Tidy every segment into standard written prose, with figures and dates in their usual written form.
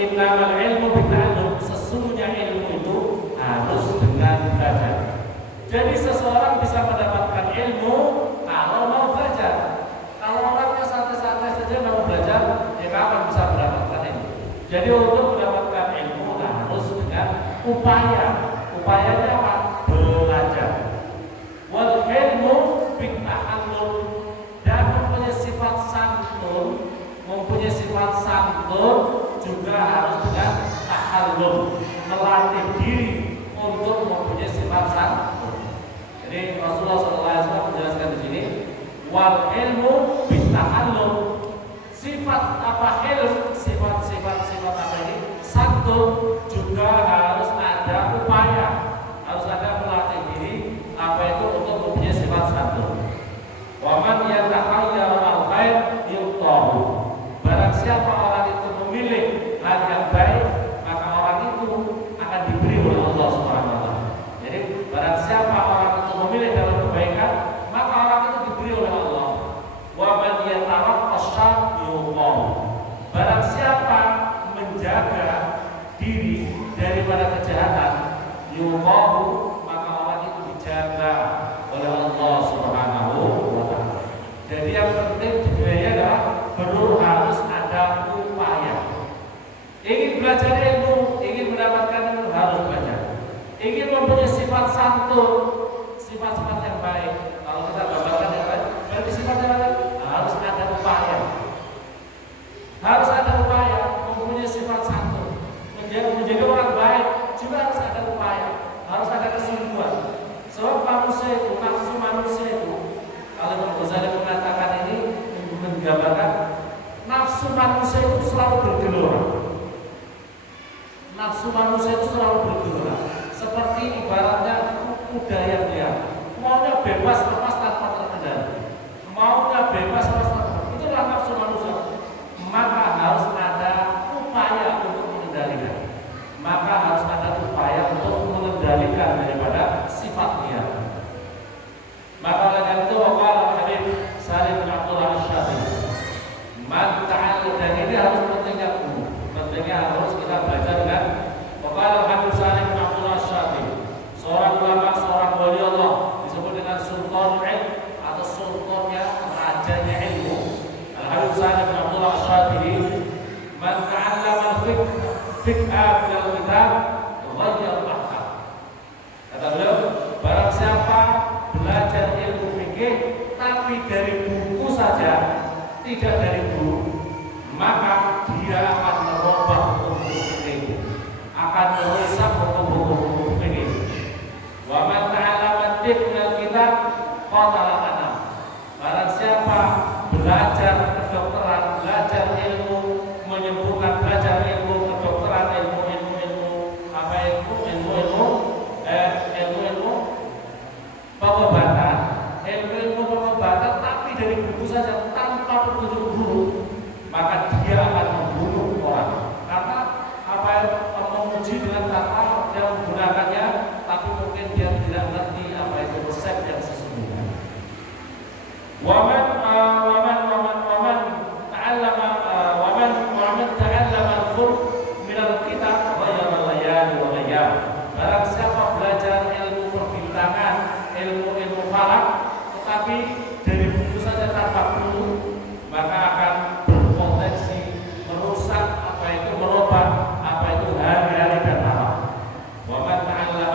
innamal ilmu bita'allum, sesungguhnya ilmu itu harus dengan belajar. Jadi seseorang bisa mendapatkan ilmu kalau mau belajar. Kalau orangnya santai-santai saja mau belajar, ya kapan bisa mendapatkan ilmu? Jadi untuk mendapatkan ilmu harus dengan upaya. Upayanya apa? Belajar. Wal ilmu bita'allum, dan mempunyai sifat santun juga harus dengan ta'allum, melatih diri untuk mempunyai sifat santun. Jadi Rasulullah SAW menjelaskan di sini, wal ilmu bita'allum, sifat apa ilmu, sifat apa ini? Santun juga harus ada upaya, harus ada melatih diri apa itu untuk mempunyai sifat santun. Wa man yatahayyar al-khair yuqtahu. Barang siapa orang itu memilih hal yang baik, maka orang itu akan diberi oleh Allah Subhanahu wa taala. Jadi barang siapa orang itu memilih dalam kebaikan, maka orang itu diberi oleh Allah. Wa man yataraqqa syarr yuqtahu. Barang siapa menjaga diri daripada kejahatan, yuqtahu, maka orang itu dijaga oleh Allah Subhanahu wa taala. Jadi yang penting di dunia adalah perlu harus ada upaya. Ingin belajar ilmu, ingin mendapatkan ilmu harus belajar. Ingin mempunyai sifat santun, sifat-sifat yang baik. Kalau kita gambarkan yang baik, berarti sifat yang baik harus ada upaya. Harus ada upaya mempunyai sifat santun. Menjadi orang baik juga harus ada upaya, harus ada kesungguhan. Sebab manusia itu, nafsu manusia itu, kalau Imam Ghazali mengatakan ini menggambarkan nafsu manusia itu selalu bergelora. Nafsu manusia itu selalu bergelora. Seperti ibaratnya kuda yang liar, maunya bebas lepas tanpa terkendali. Maunya bebas lepas tanpa, itulah nafsu manusia. Maka harus ada upaya untuk mengendalikan. Maka harus ada upaya untuk mengendalikan daripada sifat liar. Maka oleh karena itu waqala Habib Salim bin Abdullah Asy-Syadili, man ta'allum, dan ini harus pentingnya guru. Pentingnya harus kita belajar dengan waqala Habib Salim bin Abdullah Asy-Syadili, seorang ulama, seorang wali Allah, disebut dengan sultan ilm atau sultannya, rajanya ilmu. Habib Salim bin Abdullah Asy-Syadili, man ta'allama al-fiqha min al-kitab ghayyara al-ahkam. Kata beliau, barang siapa belajar ilmu fikih tapi dari buku saja, tidak dari guru, maka dia akan merubah hukum fikih, akan merusak hukum fikih. Wa man ta'allama minal kitab qatala anam. Barang siapa belajar kedokteran, belajar ilmu menyembuhkan, belajar ilmu kedokteran, ilmu pengobatan, ilmu pengobatan tapi dari buku saja tanpa petunjuk guru, maka dia akan membunuh orang. Karena apa yang menguji dengan kata dia menggunakannya, tapi mungkin dia tidak mengerti apa itu resep yang sesungguhnya. Waman ta'allama al-furq min al-kitab ghayyara al-layali wa ayyam. Barang siapa belajar ilmu perbintangan, ilmu falak, tetapi dari buku saja tanpa guru, maka akan berpotensi merusak apa itu, merubah apa itu hari-hari dan malam. Wa man ta'allama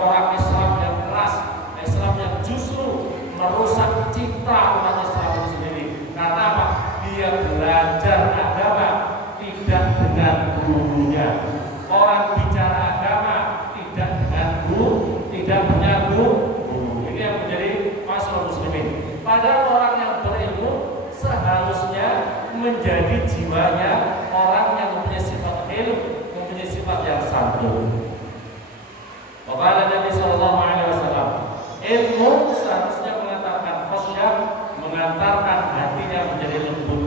orang Islam yang keras, Islam yang justru merusak citra umat Islam itu sendiri. Karena apa? Dia belajar agama tidak dengan gurunya. Orang bicara agama tidak dengan guru, tidak punya guru. Ini yang menjadi masalah muslimin. Padahal orang yang berilmu seharusnya menjadi jiwanya orang yang mempunyai sifat ilmu, mempunyai sifat yang santun. Maka Nabi Sallallahu Alaihi Wasallam, ilmu seharusnya mengantarkan khasyah, mengantarkan hatinya menjadi lembut.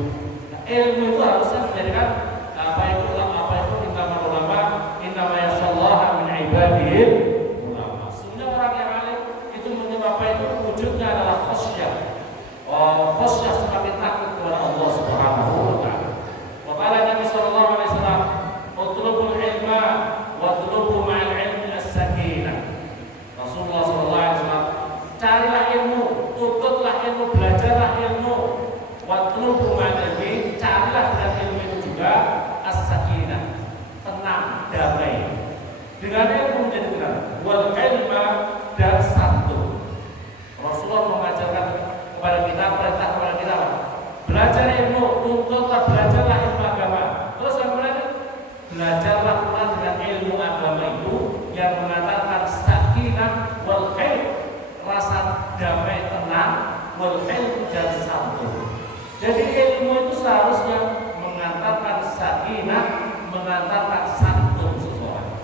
Ilmu itu harusnya menjadikan apa itu intama ulama, intama yasallaha min ibadihil ulama. Sebenarnya orang yang alim itu menyebabkan itu wujudnya adalah khasyah. Khasyah semakin takut kepada Allah Subhanahu wa taala. Maka Nabi Sallallahu Alaihi Wasallam, "Utlubul ilma wa utlubu ma'al ilmi as-sakinah." Rasulullah Sallallahu Alaihi Wasallam, carilah ilmu, tuntutlah ilmu, belajarlah ilmu. Watlubu ma'al ilmi, carilah dengan ilmu itu juga as-sakinah, tenang, damai. Dengan ilmu menjadi tenang. Wal ilma, dan santun. Rasulullah mengajarkan kepada kita, perintah kepada kita, belajar ilmu, tuntutlah, belajarlah ilmu agama. Terus kemudian belajarlah pula dengan ilmu agama itu yang mengantarkan sakinah wal ilm, rasa damai, tenang, wal ilm, dan santun. Jadi ilmu itu seharusnya mengantarkan sakinah, mengantarkan santun seseorang.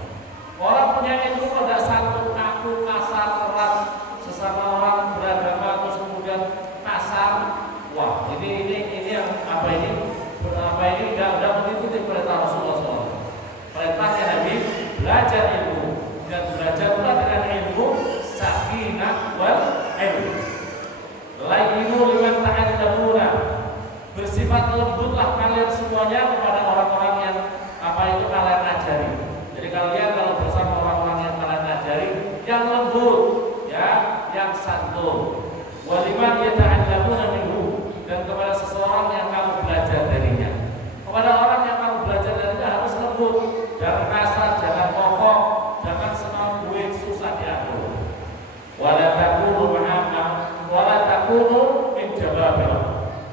Orang punya ilmu pada santun, kaku, kasar, keras, sesama orang beragama terus kemudian kasar. Wah, ini yang apa ini enggak mengikuti perintah Rasulullah SAW. Perintahnya Nabi belajar ilmu dan belajar pula dengan ilmu sakinah wal ilm. Lainu liman ta'allamuna, bersifat lembutlah kalian semuanya kepada orang-orang yang apa itu kalian ajari. Jadi kalian kalau bersama orang-orang yang kalian ajari, yang lembut, ya, yang santun. Waliman yata'allamuna minhu, dan kepada seseorang yang kamu belajar darinya. Kepada orang yang kamu belajar darinya harus lembut, jangan kasar, jangan kokoh, jangan senang duit, susah diatur. Wala takunu min jababil,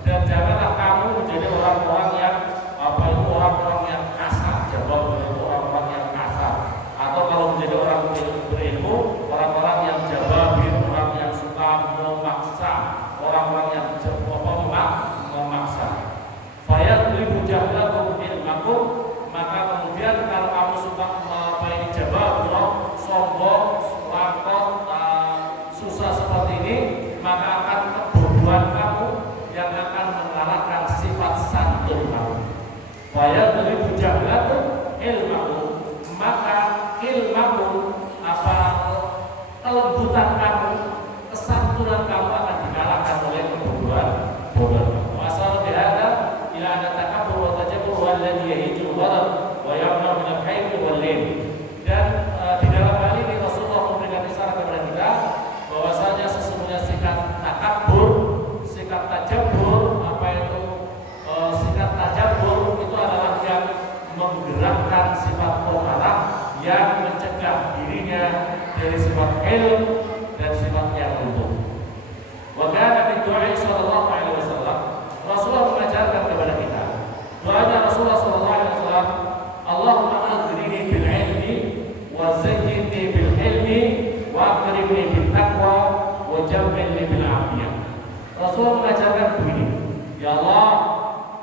dan janganlah kamu menjadi orang-orang yang orang-orang yang kasar. Jawab itu orang-orang yang kasar. Atau kalau menjadi orang berilmu, orang-orang yang jababir, orang yang suka memaksa, orang-orang yang memaksa. Fayadribu jahlakum ilmakum, maka kemudian kalau kamu suka jababir, sombong, lakon, susah seperti ini, maka akan kebodohan kamu yang akan mengalahkan sifat santun kamu. Fayadribu jahlakum ilmakum, maka ilmakum, kelembutan kamu, kesantunan kamu akan dikalahkan oleh kebodohan kamu. Asal bihada ila ada takabbur wa tajabbur walladhi yahiju ghadab wa yamna min al-hayy wal layl. Dan di dalam hal ini Rasulullah memberikan isyarat kepada kita bahwasanya sesungguhnya sikap takabbur, sikap tajabbur, sikap tajabbur itu adalah yang menggerakkan sifat pemarah, yang mencegah dirinya dari sifat ilm dan sifat yang lembut. Wa kana min du'a sallallahu alaihi wasallam, Rasulullah mengajarkan kepada kita doanya Rasulullah sallallahu alaihi wasallam, Allahumma aghnini bil ilmi wa zayyinni bil ilmi wa akrimni bil taqwa wa jammilni bil afiyah. Rasulullah mengajarkan begini, ya Allah,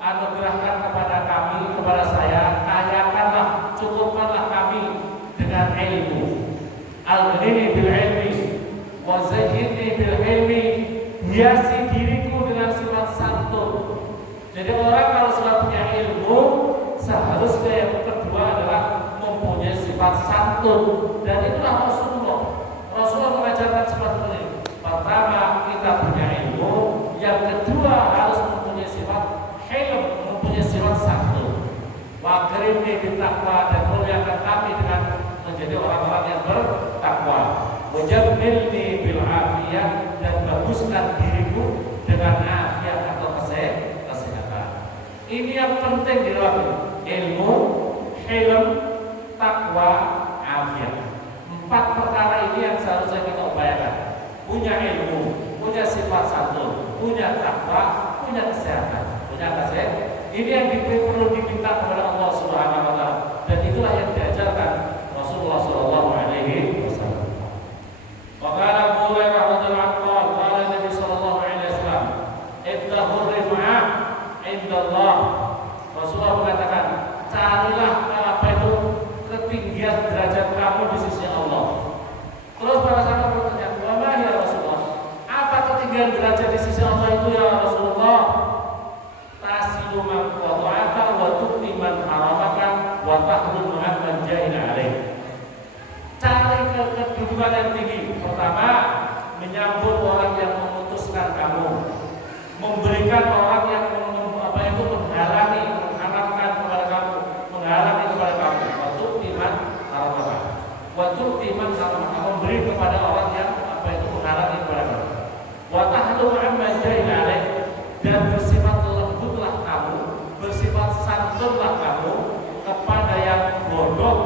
anugerahkan kepada kami, kepada saya, kayakanlah, cukupkanlah kami dengan ilmu. Aghnini bil ilmi wa zayyinni bil ilmi, hiasi diriku dengan sifat santun. Jadi orang kalau sudah punya ilmu, seharusnya yang kedua adalah mempunyai sifat santun, dan itulah Rasulullah. Rasulullah mengajarkan seperti ini. Pertama, kita punya ilmu, yang kedua harus mempunyai sifat hilm, mempunyai sifat santun. Wa akrimni bil taqwa, dan muliakan kami dengan menjadi orang-orang yang bertakwa. Wajammilni bil afiyah, dan baguskan diriku dengan afiat atau kesehatan. Ini yang penting di dalam ilmu, hilm, takwa, afiat. 4 perkara perkara ini yang seharusnya kita upayakan. Punya ilmu, punya sifat santun, punya takwa, punya kesehatan, punya kesehatan. Ini yang perlu diminta kepada Allah Subhanahu wa taala, dan itulah yang diajarkan Rasulullah sallallahu alaihi wasallam. Maka Abu Hurairah radhiyallahu anhu qala Nabi sallallahu alaihi wasallam, "Ibtahu rifa'ah indallah." Rasulullah mengatakan, carilah apa itu ketinggian derajat kamu di sisi Allah. Terus para sahabat bertanya, "Wa ma ya Rasulullah?" Apa ketinggian derajat di sisi Allah itu ya Rasulullah? Tasilu man qata'aka wa tu'ti man haramaka wa tahrumu man jahila alaih. Cari kedudukan yang tinggi. Pertama, menyambut orang yang memutuskan kamu, memberikan orang yang menghalangi, mengharamkan kepada kamu, menghalangi kepada kamu. Wa tu'ti man haramaka. Wa tu'ti man haramaka, memberi kepada orang yang menghalangi kepada kamu. Wa tahrumu man jahila alaih, dan bersifat lembutlah kamu, bersifat santunlah kamu kepada yang bodoh,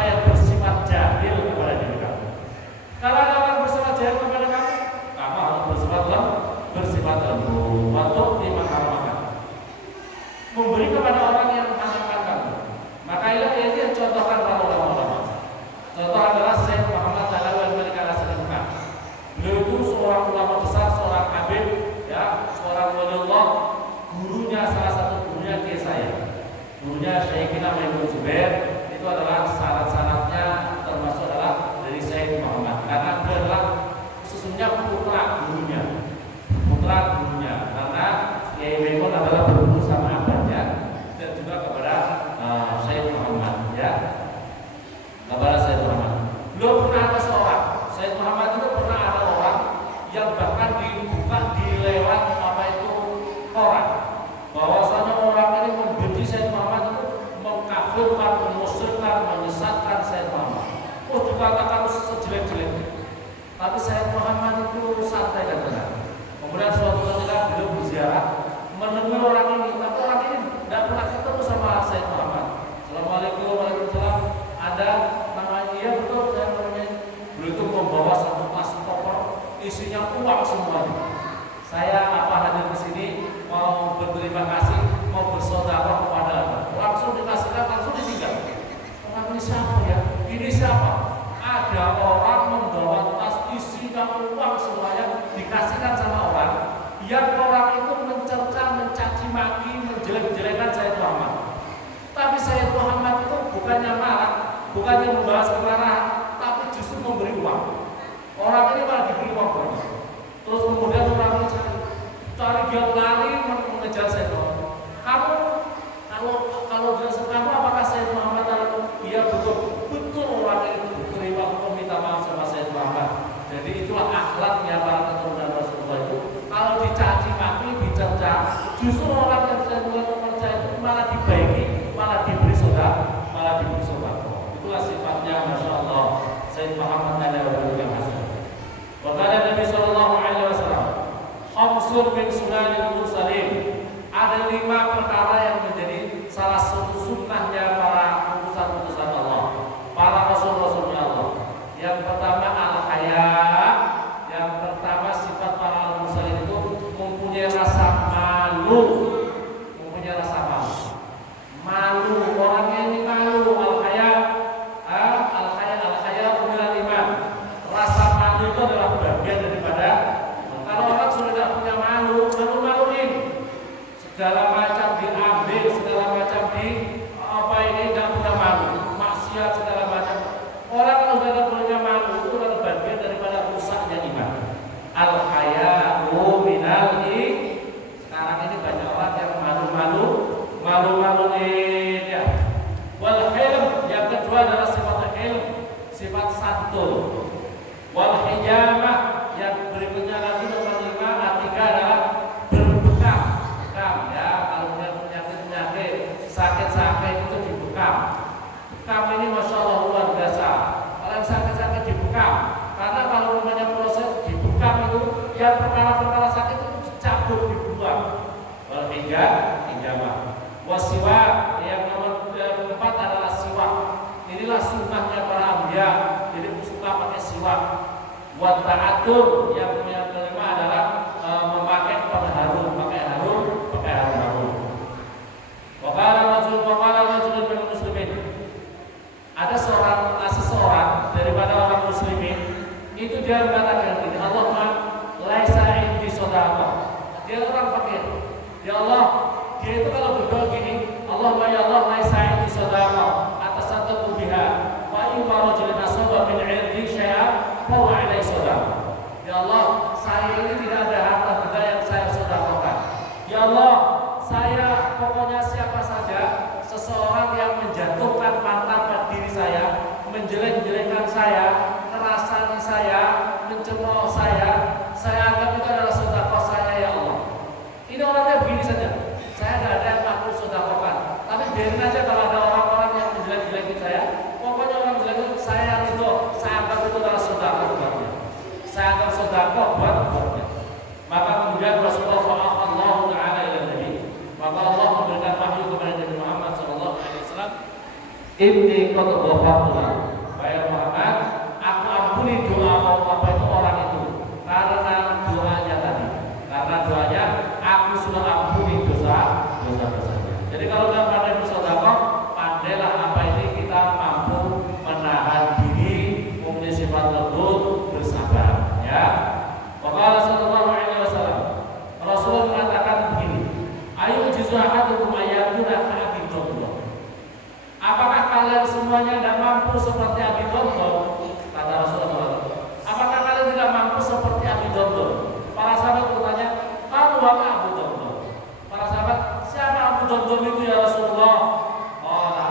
yang bersifat jahil kepada diri kamu. Kalau ada orang bersifat jahil kepada kamu, kamu harus bersifat lembut. Waktu dimakamkan, memberi kepada orang yang mengharamkan kamu. Maka ini yang contohkan para ulama-ulama. Contoh adalah Syekh Muhammad Alawi Al-Malik Al-Asrifkan. Beliau itu seorang ulama besar, seorang habib, ya, seorang waliullah. Gurunya, salah satu gurunya Kiai saya, gurunya Syekhina Maimun Zubair, itu adalah syarat-syaratnya termasuk adalah dari Syekh Muhammad, karena dia adalah sesungguhnya putra gurunya, karena Kiai Maimun adalah berguru sama abahnya dan juga kepada Syekh Muhammad, ya, kepada Syekh Muhammad. Belum pernah ada seorang Syekh Muhammad itu pernah ada orang yang bahkan dibuka di lewat koran, bahwasanya orang ini membenci Syekh Muhammad itu, mengkafirkan, memusyrikan, menyesatkan Syekh Muhammad. Dikatakan sejelek-jeleknya. Tapi Syekh Muhammad itu santai dan tenang. Kemudian suatu ketika beliau berziarah menemui orang ini, tapi orang ini tidak pernah ketemu sama Syekh Muhammad. Assalamualaikum warahmatullahi wabarakatuh. Ada namanya? Iya betul, saya namanya. Beliau itu membawa satu tas koper isinya uang semuanya. Saya hadir di sini mau berterima kasih, mau bersedekah kepada Anda. Langsung dikasihkan, langsung ditinggal. Orang ini siapa ya? Ini siapa? Ada orang membawa tas isinya uang semuanya, dikasihkan sama orang yang orang itu mencerca, mencaci maki, menjelek-jelekan Syekh Muhammad. Tapi Syekh Muhammad itu bukannya marah, bukannya membahas kemarahan, tapi justru memberi uang. Orang ini malah diberi uang banyak. Terus kemudian orang ini cari dia lari mengejar Syekh Muhammad. Kalau jelas kamu apakah Syekh Muhammad? Iya betul orang itu terima meminta maaf sama Syekh Muhammad. Jadi itulah akhlaknya para keturunan Rasulullah itu. Kalau dicaci maki, dicerca, justru orang yang tidak percaya itu malah dibaiki, malah diberi sedekah, Itulah sifatnya, masya Allah, Syekh Muhammad Alawi Hasan. Wakala Nabi Sallallahu Alaihi Wasallam, khamsun min sunanil mursalin. Ada 5 perkara yang menjadi salah satu sunnahnya para utusan-utusan Allah, para rasul-rasulnya Allah. Yang pertama al-haya. Yang pertama sifat para mursalin itu mempunyai rasa malu, malu. Orangnya ini malu. Al-haya minal iman. Rasa malu itu adalah bagian daripada. Kalau orang sudah tidak punya malu-maluin, segala macam diambil, segala macam tidak punya malu, maksiat segala macam. Orang kalau sudah punya malu itu adalah bagian daripada Wa ta'atur, yang kelima adalah memakai harum, pakai harum. Wa qala rajulun min muslimin. Ada seseorang daripada orang muslimin itu dia mengatakan begini, Allahumma laisa indi shadaqah. Dia orang fakir. Ya Allah, dia itu kalau berdoa gini, Allahumma ya Allah laisa indi shadaqah atas satu biha. Fa in rajulun asaba min 'irdi syai'an fa huwa 'alaihi shadaqah. Ya Allah, saya ini tidak ada harta benda yang saya sedekahkan. Ya Allah, saya pokoknya siapa saja seseorang yang menjatuhkan martabat diri saya, menjelek-jelekan saya, ngerasani saya, mencemooh saya anggap itu adalah sedekah saya ya Allah. Ini orangnya begini saja. Saya tidak ada yang aku sedekahkan. Tapi biarin aja kalau ada orang-orang yang menjelek-jelekin saya, pokoknya orang menjelek saya itu, saya anggap itu adalah sedekah buatnya. Saya anggap sedekah buatnya. Maka kemudian Rasulullah sallallahu taala ila Nabi, maka Allah memberikan wahyu kepada Nabi Muhammad sallallahu alaihi wasallam, "Inni qad ghafartu lahu." Wahai Muhammad, aku ampuni doa apa itu orang itu karena doanya tadi. Karena doanya aku sudah ampuni dosa-dosanya. Jadi kalau dalam pandai bersedekah, pandailah apa ini kita mampu menahan diri, mempunyai sifat lembut, bersabar, ya. Waqala sallallahu alaihi wasallam, Rasulullah mengatakan begini, ayu jizu ahadukum ayyakuna ka'abi dhamdham. Apakah kalian semuanya tidak mampu seperti Abi Dhamdham? Kata Rasulullah. Apakah kalian tidak mampu seperti Abi Dhamdham? Para sahabat bertanya, "Qalu wa ma Abu Dhamdham?" Para sahabat, siapa Abu Dhamdham itu ya Rasulullah? Qala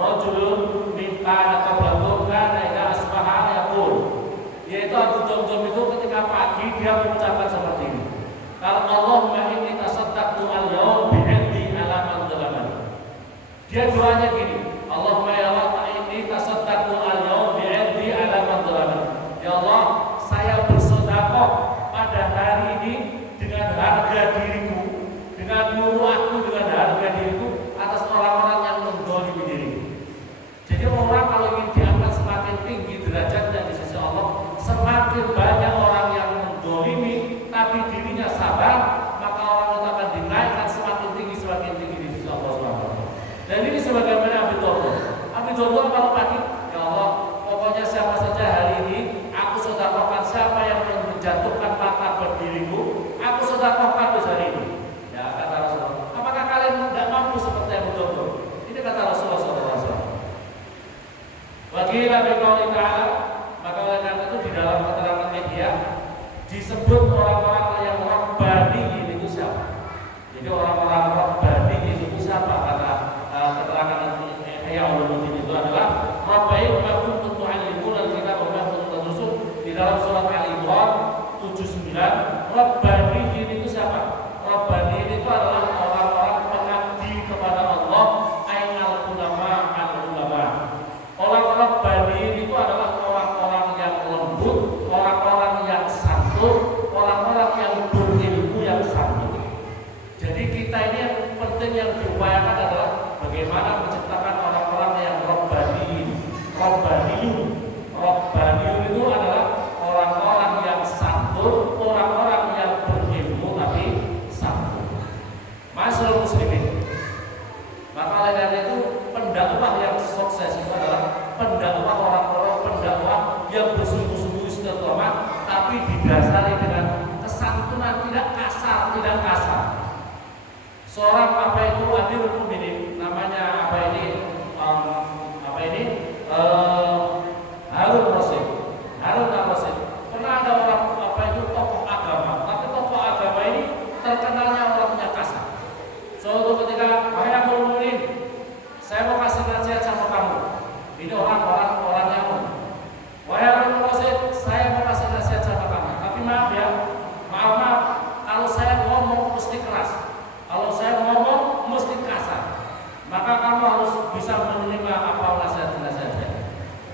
rajulun min kana qablakum kana idza asbaha yaqul. Yaitu Abu Dhamdham itu ketika pagi dia mengucapkan seperti ini. Kalau Allahumma inni tasaddaqtu al-yawm bi'ilmi ala man dhalamani. Dia doanya gini, Allahumma ya Allah inni tasaddaqtu al-yawm bi'ilmi ala man dhalamani. Ya Allah, saya bersedekah pada hari ini dengan harga diriku, dengan muruahku, dengan harga diriku atas orang-orang yang mendolimi diriku. Jadi orang kalau ingin diangkat semakin tinggi derajatnya di sisi Allah, semakin banyak orang yang mendolimi tapi dirinya sabar, maka orang itu akan dinaikkan semakin tinggi di sisi Allah SWT. Dan ini sebagaimana Abi Dhamdham. Abi Dhamdham kalau pagi, ya Allah, pokoknya siapa saja hari ini aku sedekahkan, siapa yang menjatuhkan martabat diriku, aku sedekahkan dosa ini. Ya kata Rasulullah. Apakah kalian tidak mampu seperti Abi Dhamdham? Ini kata Rasulullah SAW. Bagi Nabi Ta'ala, maka oleh karena itu di dalam keterangan media disebut orang-orang yang Rabbani itu siapa? Jadi orang-orang Rabbani itu siapa? Kata keterangan Ihya Ulumuddin itu adalah Rabbani wa kuntum tu'allimuna al-kitab wa kuntum tadrusun. Di dalam surat Al-Imran 79, Rabbani itu siapa? Rabbani itu adalah orang-orang pengabdi kepada Allah, ainal ulama al-ulama. Orang Rabbani itu adalah orang-orang yang lembut, orang-orang yang santun, orang-orang yang berilmu, yang santun. Jadi kita ini yang penting yang diupayakan adalah bagaimana menciptakan orang-orang yang Rabbani. Rabbani itu adalah orang-orang yang santun, orang-orang yang berilmu tapi santun. Masyaallah muslimin. Maka oleh karena itu pendakwah yang sukses itu adalah pendakwah orang-orang pendakwah yang bersungguh-sungguh istiqomah tapi didasari dengan kesantunan, tidak kasar. Seorang apa itu Amirul Mukminin, namanya Harun al-Rasyid. Pernah ada orang apa itu tokoh agama, tapi tokoh agama ini terkenalnya orangnya kasar. Suatu ketika, wahai Amirul Mukminin, saya mau kasih nasihat sama kamu. Ini orang yang wahai Harun al-Rasyid, saya mau kasih nasihat sama kamu. Tapi maaf ya, maaf. Kalau saya ngomong mesti keras, kalau saya ngomong mesti kasar. Maka kamu harus bisa menerima apa nasihat-nasihat saya.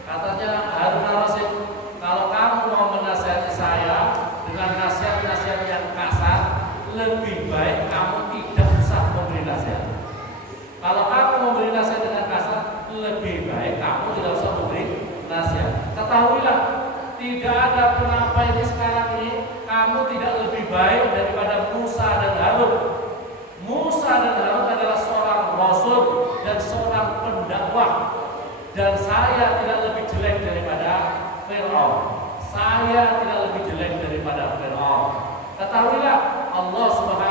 Katanya Harun al-Rasyid, kalau kamu mau menasihati saya dengan nasihat-nasihat yang kasar, lebih baik kamu tidak usah memberi nasihat. Kalau kamu memberi nasihat dengan kasar, lebih baik kamu tidak usah memberi nasihat. Ketahuilah, tidak ada kenapa ini sekarang ini kamu tidak lebih baik daripada Musa dan Harun. Musa dan Harun adalah seorang rasul dan seorang pendakwah, dan saya tidak lebih jelek daripada Fir'aun. Saya tidak lebih jelek daripada Fir'aun. Ketahuilah Allah Subhanahu